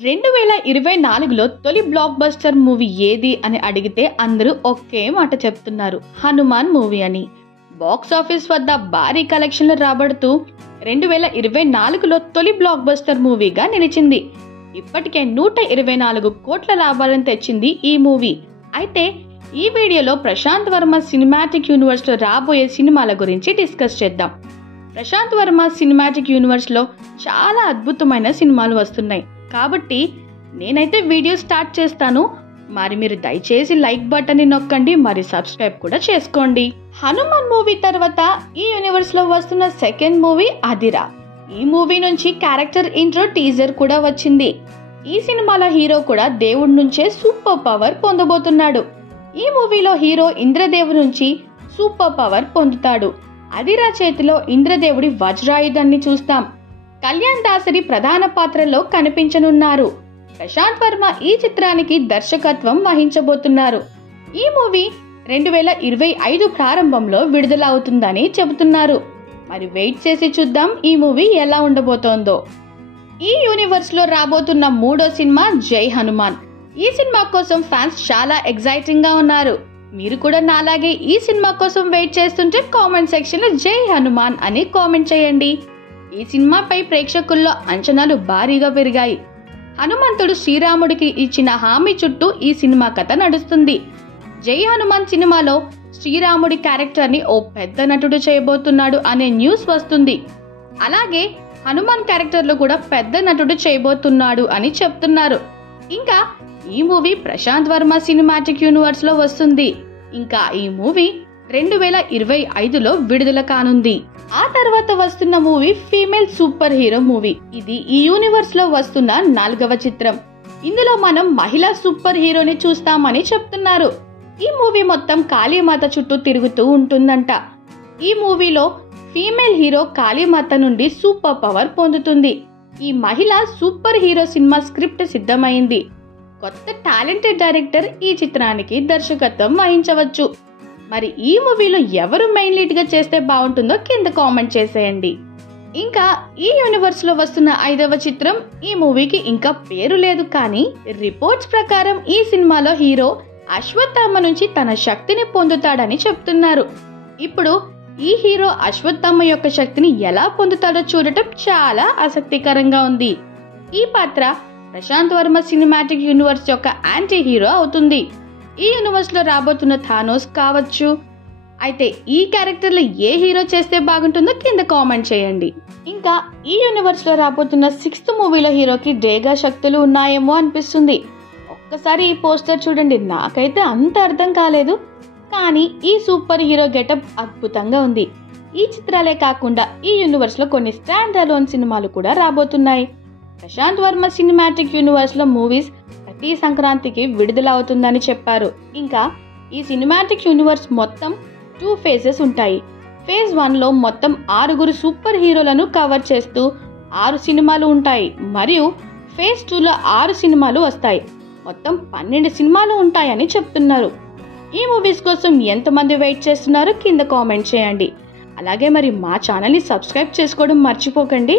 2024లో తొలి block buster movie ఏది అని అడిగితే అందరూ ఒకే మాట చెప్తున్నారు, హనుమాన్ మూవీ అని. బాక్స్ ఆఫీస్ వద్ద భారీ కలెక్షన్లు రాబడుతూ 2024లో తొలి బ్లాక్ బస్టర్ మూవీగా నిలిచింది. ఇప్పటికే 124 కోట్ల లాభాలను తెచ్చింది ఈ మూవీ. అయితే ఈ వీడియోలో ప్రశాంత్ వర్మ సినిమాటిక్ యూనివర్స్ లో రాబోయే సినిమాల గురించి డిస్కస్ చేద్దాం. ప్రశాంత్ వర్మ సినిమాటిక్ యూనివర్స్ లో చాలా అద్భుతమైన సినిమాలు వస్తున్నాయి కాబట్టి నేనైతే వీడియో స్టార్ట్ చేస్తాను. మరి మీరు దయచేసి లైక్ బటన్ ని నొక్కండి, మరి సబ్స్క్రైబ్ కూడా చేసుకోండి. హనుమాన్ మూవీ తర్వాత ఈ యూనివర్స్ లో వస్తున్న సెకండ్ మూవీ అదిరా. ఈ మూవీ నుంచి క్యారెక్టర్ ఇంట్రో టీజర్ కూడా వచ్చింది. ఈ సినిమాలో హీరో కూడా దేవుడి నుంచే సూపర్ పవర్ పొందబోతున్నాడు. ఈ మూవీలో హీరో ఇంద్రదేవు నుంచి సూపర్ పవర్ పొందుతాడు. అదిరా చేతిలో ఇంద్రదేవుడి వజ్రాయుధాన్ని చూస్తాం. కళ్యాణ్ దాసరి ప్రధాన పాత్రలో కనిపించనున్నారు. ప్రశాంత్ వర్మ ఈ చిత్రానికి దర్శకత్వం వహించబోతున్నారు. ఈ మూవీ 2025 ప్రారంభంలో విడుదల అవుతుందని చెబుతున్నారు. మరి వెయిట్ చేసి చూద్దాం ఈ మూవీ ఎలా ఉండబోతోందో. ఈ యూనివర్స్ లో రాబోతున్న మూడో సినిమా జై హనుమాన్. ఈ సినిమా కోసం ఫ్యాన్స్ చాలా ఎక్సైటింగ్ గా ఉన్నారు. మీరు కూడా నాలాగే ఈ సినిమా కోసం వెయిట్ చేస్తుంటే కామెంట్ సెక్షన్ లో జై హనుమాన్ అని కామెంట్ చేయండి. ఈ సినిమాపై ప్రేక్షకుల్లో అంచనాలు భారీగా పెరిగాయి. హనుమంతుడు శ్రీరాముడికి ఇచ్చిన హామీ చుట్టూ ఈ సినిమా కథ నడుస్తుంది. జై హనుమాన్ సినిమాలో శ్రీరాముడి క్యారెక్టర్ ని ఓ పెద్ద నటుడు చేయబోతున్నాడు అనే న్యూస్ వస్తుంది. అలాగే హనుమాన్ క్యారెక్టర్ లో కూడా పెద్ద నటుడు చేయబోతున్నాడు అని చెప్తున్నారు. ఇంకా ఈ movie Prashanth Varma cinematic universe లో వస్తుంది. ఇంకా ఈ మూవీ 2025లో విడుదల కానుంది. ఆ తర్వాత వస్తున్న movie female super hero movie. ఇది ఈ యూనివర్స్ లో వస్తున్న 4వ చిత్రం. ఇందులో మనం మహిళా సూపర్ హీరోని చూస్తామని చెప్తున్నారు. ఈ మూవీ మొత్తం కాళీమాత చుట్టూ తిరుగుతూ ఉంటుందంట. ఈ మూవీలో ఫీమేల్ హీరో కాళీమాత నుండి సూపర్ పవర్ పొందుతుంది. ఈ మహిళా సూపర్ హీరో సినిమా స్క్రిప్ట్ సిద్ధమైంది. కొత్త టాలెంటెడ్ డైరెక్టర్ ఈ చిత్రానికి దర్శకత్వం వహించవచ్చు. మరి ఈ మూవీలో ఎవరు మెయిన్ లీడ్ గా చేస్తే బాగుంటుందో కింద కామెంట్ చేసేయండి. ఇంకా ఈ యూనివర్స్ లో వస్తున్న 5వ చిత్రం. ఈ మూవీకి ఇంకా పేరు లేదు, కానీ రిపోర్ట్స్ ప్రకారం ఈ సినిమాలో హీరో అశ్వత్థామ నుంచి తన శక్తిని పొందుతాడని చెప్తున్నారు. ఇప్పుడు ఈ హీరో అశ్వత్థామ యొక్క శక్తిని ఎలా పొందుతాడో చూడటం చాలా ఆసక్తికరంగా ఉంది. ఈ పాత్ర ప్రశాంత్ వర్మ సినిమాటిక్ యూనివర్స్ యొక్క యాంటీ హీరో అవుతుంది. ఈ యూనివర్స్ లో రాబోతున్న థానోస్ కావచ్చు. అయితే ఈ క్యారెక్టర్ లో ఏ హీరో చేస్తే బాగుంటుందో కింద కామెంట్ చేయండి. ఇంకా ఈ యూనివర్స్ లో రాబోతున్న 6th మూవీలో హీరోకి డేగా శక్తులు ఉన్నాయేమో అనిపిస్తుంది. ఒక్కసారి ఈ పోస్టర్ చూడండి, నాకైతే అంత అర్థం కాలేదు, కానీ ఈ సూపర్ హీరో గెటప్ అద్భుతంగా ఉంది. ఈ చిత్రాలే కాకుండా ఈ యూనివర్స్ లో కొన్ని స్టాండ్ అలోన్ సినిమాలు కూడా రాబోతున్నాయి. ప్రశాంత్ వర్మ సినిమాటిక్ యూనివర్స్ లో మూవీస్ ప్రతి సంక్రాంతికి విడుదల అవుతుందని చెప్పారు. ఇంకా ఈ సినిమాటిక్ యూనివర్స్ మొత్తం 2 ఫేజెస్ ఉంటాయి. ఫేజ్ 1లో మొత్తం 6 సూపర్ హీరోలను కవర్ చేస్తూ 6 సినిమాలు ఉంటాయి. మరియు ఫేజ్ 2లో 6 సినిమాలు వస్తాయి. మొత్తం 12 సినిమాలు ఉంటాయని చెప్తున్నారు. ఈ మూవీస్ కోసం ఎంతమంది వెయిట్ చేస్తున్నారో కింద కామెంట్ చేయండి. అలాగే మరి మా ఛానల్ని సబ్స్క్రైబ్ చేసుకోవడం మర్చిపోకండి.